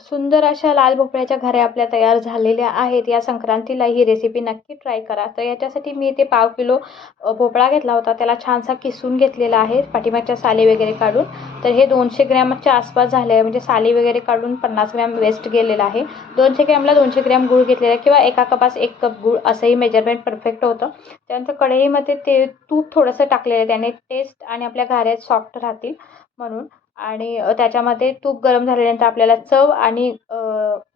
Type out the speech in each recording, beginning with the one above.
सुंदर अशा लाल भोपळ्याच्या घऱ्या आपल्या तयार झालेल्या आहेत. या संक्रांतीला ही रेसिपी नक्की ट्राय करा. तर याच्यासाठी मी इथे पाव किलो भोपळा घेतला होता. त्याला छानसा किसून घेतलेला आहे. पाठीमागच्या साली वगैरे काढून. तर हे दोनशे ग्रॅमच्या आसपास झाले आहे. म्हणजे साली वगैरे काढून पन्नास ग्रॅम वेस्ट गेलेला आहे. दोनशे ग्रॅमला दोनशे ग्रॅम गूळ घेतलेला आहे. किंवा एका कपास एक कप गूळ असंही मेजरमेंट परफेक्ट होतं. त्यानंतर कढईमध्ये ते तूप थोडंसं टाकलेलं आहे. त्याने टेस्ट आणि आपल्या घाऱ्या सॉफ्ट राहतील म्हणून. आणि त्याच्यामध्ये तूप गरम झाल्यानंतर आपल्याला चव आणि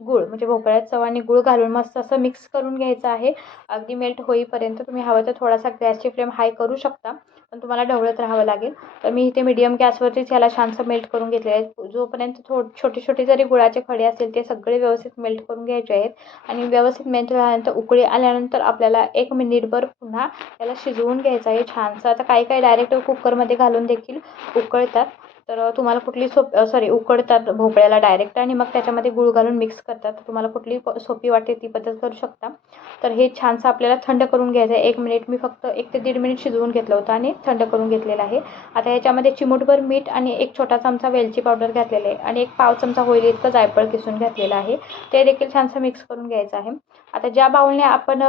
गूळ म्हणजे भोपळ्यात चव आणि गूळ घालून मस्त असं मिक्स करून घ्यायचं आहे. अगदी मेल्ट होईपर्यंत तुम्ही हवं तर थोडासा गॅसची फ्लेम हाय करू शकता. पण तुम्हाला ढवळत राहावं लागेल. तर मी इथे मीडियम गॅसवरतीच ह्याला छानसं मेल्ट करून घेतले आहे. जोपर्यंत थो छोटे छोटे जरी गुळाचे खडे असतील ते सगळे व्यवस्थित मेल्ट करून घ्यायचे आहेत. आणि व्यवस्थित मेल्ट झाल्यानंतर उकळी आल्यानंतर आपल्याला एक मिनिटभर पुन्हा त्याला शिजवून घ्यायचं आहे छानसं. आता काही काही डायरेक्ट कुकरमध्ये घालून देखील उकळतात. तर तुम्हाला कुठली सोप सॉरी उकडतात भोपळ्याला डायरेक्ट आणि मग त्याच्यामध्ये गुळ घालून मिक्स करतात. तुम्हाला कुठली प- सोपी वाटते ती पद्धत करू शकता. तर हे छानसं आपल्याला थंड करून घ्यायचं आहे. एक मिनिट मी फक्त एक ते दीड मिनिट शिजवून घेतलं होतं आणि थंड करून घेतलेलं आहे. आता याच्यामध्ये चिमूटभर मीठ आणि एक छोटा चमचा वेलची पावडर घातलेला आहे आणि एक पाव चमचा होईल इतकं जायफळ किसून घातलेलं आहे. ते देखील छानसं मिक्स करून घ्यायचं आहे. आता ज्या बाऊलने आपण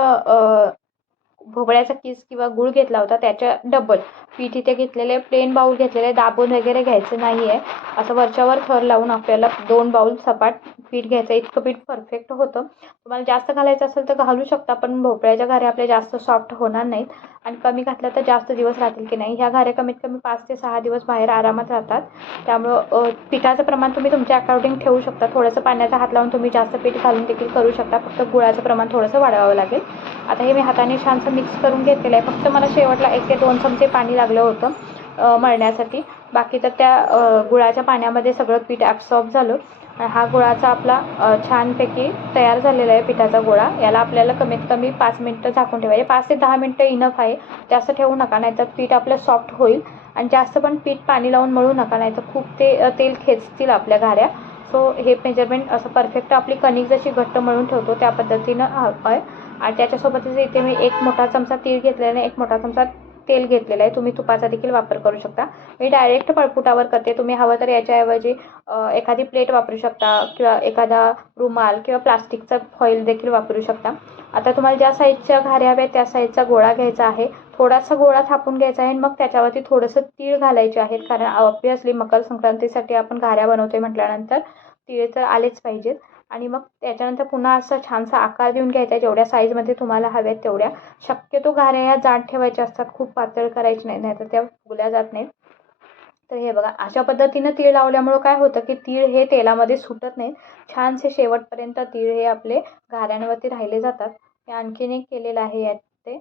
भोपळ्याचा किस किंवा गूळ घेतला होता त्याच्या डबल पीठ इथे घेतलेले प्लेन बाऊल घेतलेले दाबून वगैरे घ्यायचं नाही आहे असं वरच्यावर थर लावून आपल्याला दोन बाऊल सपाट पीठ घ्यायचं. इतकं पीठ परफेक्ट होतं. तुम्हाला जास्त घालायचं असेल तर घालू शकता पण भोपळ्याच्या घाऱ्या आपल्या जास्त सॉफ्ट होणार नाहीत. आणि कमी घातल्या तर जास्त दिवस राहतील की नाही. ह्या घाऱ्या कमीत कमी पाच ते सहा दिवस बाहेर आरामात राहतात. त्यामुळं पिठाचं प्रमाण तुम्ही तुमच्या अकॉर्डिंग ठेवू शकता. थोडंसं पाण्याचा हात लावून तुम्ही जास्त पीठ घालून देखील करू शकता. फक्त गुळाचं प्रमाण थोडंसं वाढवावं लागेल. आता हे मी हाताने छानसं मिक्स करून घेतलेलं आहे. फक्त मला शेवटला एक ते दोन चमचे पाणी लागलं होतं मळण्यासाठी. बाकी तर त्या गुळाच्या पाण्यामध्ये सगळं पीठ ॲब्सॉर्ब झालं. हा गुळाचा आपला छानपैकी तयार झालेला आहे पिठाचा गोळा. याला आपल्याला कमीत कमी पाच मिनटं झाकून ठेवायचे. म्हणजे पाच ते दहा मिनटं इनफ आहे. जास्त ठेवू नका नाहीतर पीठ आपलं सॉफ्ट होईल. आणि जास्त पण पीठ पाणी लावून मळू नका नाहीतर खूप ते तेल खेचतील आपल्या घाऱ्या. सो हे मेजरमेंट असं परफेक्ट आपली कणिक जशी घट्ट मळून ठेवतो त्या पद्धतीनं आहे. आणि त्याच्यासोबतच इथे मी एक मोठा चमचा तीळ घेतलेला आहे एक मोठा चमचा तेल घेतलेलं आहे. तुम्ही तुपाचा देखील वापर करू शकता. मी डायरेक्ट पळपुटावर करते. तुम्ही हवं तर याच्याऐवजी एखादी प्लेट वापरू शकता किंवा एखादा रुमाल किंवा प्लास्टिकचा फॉईल देखील वापरू शकता. आता तुम्हाला ज्या साईजच्या घाऱ्या हव्या त्या साईजचा गोळा घ्यायचा आहे. थोडासा गोळा थापून घ्यायचा आहे आणि मग त्याच्यावरती थोडंसं तीळ घालायचे आहेत कारण ऑब्वियसली मकर संक्रांतीसाठी आपण घाऱ्या बनवतोय म्हटल्यानंतर तीळ तर आलेच पाहिजेत. आणि मग त्याच्यानंतर पुन्हा असं छानसा आकार देऊन घ्यायचा आहे जेवढ्या साईजमध्ये तुम्हाला हव्यात तेवढ्या. शक्यतो घाऱ्या या जाड ठेवायच्या असतात खूप पातळ करायची नाही नाहीतर त्या फुगल्या जात नाहीत. तर हे बघा अशा पद्धतीनं तीळ लावल्यामुळं काय होतं की तीळ हे तेलामध्ये सुटत नाही छानसे शेवटपर्यंत तीळ हे आपले घाऱ्यांवरती राहिले जातात. हे आणखीन एक केलेलं आहे यात ते.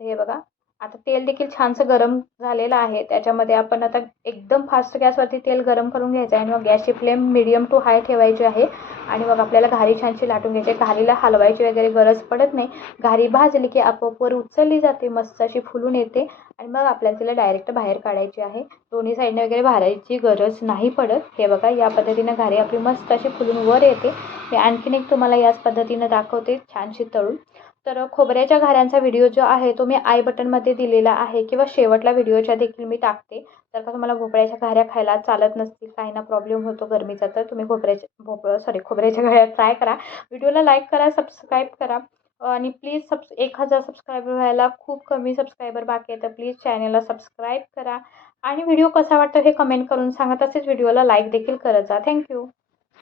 हे बघा आता तेल देखील छानसं गरम झालेलं आहे. त्याच्यामध्ये आपण आता एकदम फास्ट गॅसवरती तेल गरम करून घ्यायचं आहे आणि मग गॅसची फ्लेम मिडियम टू हाय ठेवायची आहे. आणि मग आपल्याला घारी छानशी लाटून घ्यायची. घारीला हलवायची वगैरे गरज पडत नाही. घारी भाजली की आपोआप वर उचलली जाते मस्त अशी फुलून येते. आणि मग आपल्याला तिला डायरेक्ट बाहेर काढायची आहे. दोन्ही साईडने वगैरे भारायची गरज नाही पडत. हे बघा या पद्धतीनं घारी आपली मस्त अशी फुलून वर येते. मी आणखीन एक तुम्हाला याच पद्धतीनं दाखवते. छानशी तळून. तर खोबऱ्याच्या घाऱ्यांचा व्हिडिओ जो आहे तो मी आय बटनमध्ये दिलेला आहे किंवा शेवटला व्हिडिओच्या देखील मी टाकते. जर का तुम्हाला भोपळ्याच्या घाऱ्या खायला चालत नसतील काही ना प्रॉब्लेम होतो गरमीचा तर तुम्ही खोबऱ्याच्या भोपळं सॉरी खोबऱ्याच्या घाऱ्या ट्राय करा. व्हिडिओला लाईक करा सबस्क्राईब करा. आणि प्लीज सबस एक हजार सबस्क्रायबर व्हायला खूप कमी सबस्क्रायबर बाकी आहे तर प्लीज चॅनलला सबस्क्राईब करा. आणि व्हिडिओ कसा वाटतो हे कमेंट करून सांगा तसेच व्हिडिओला लाईक देखील करत जा. थँक्यू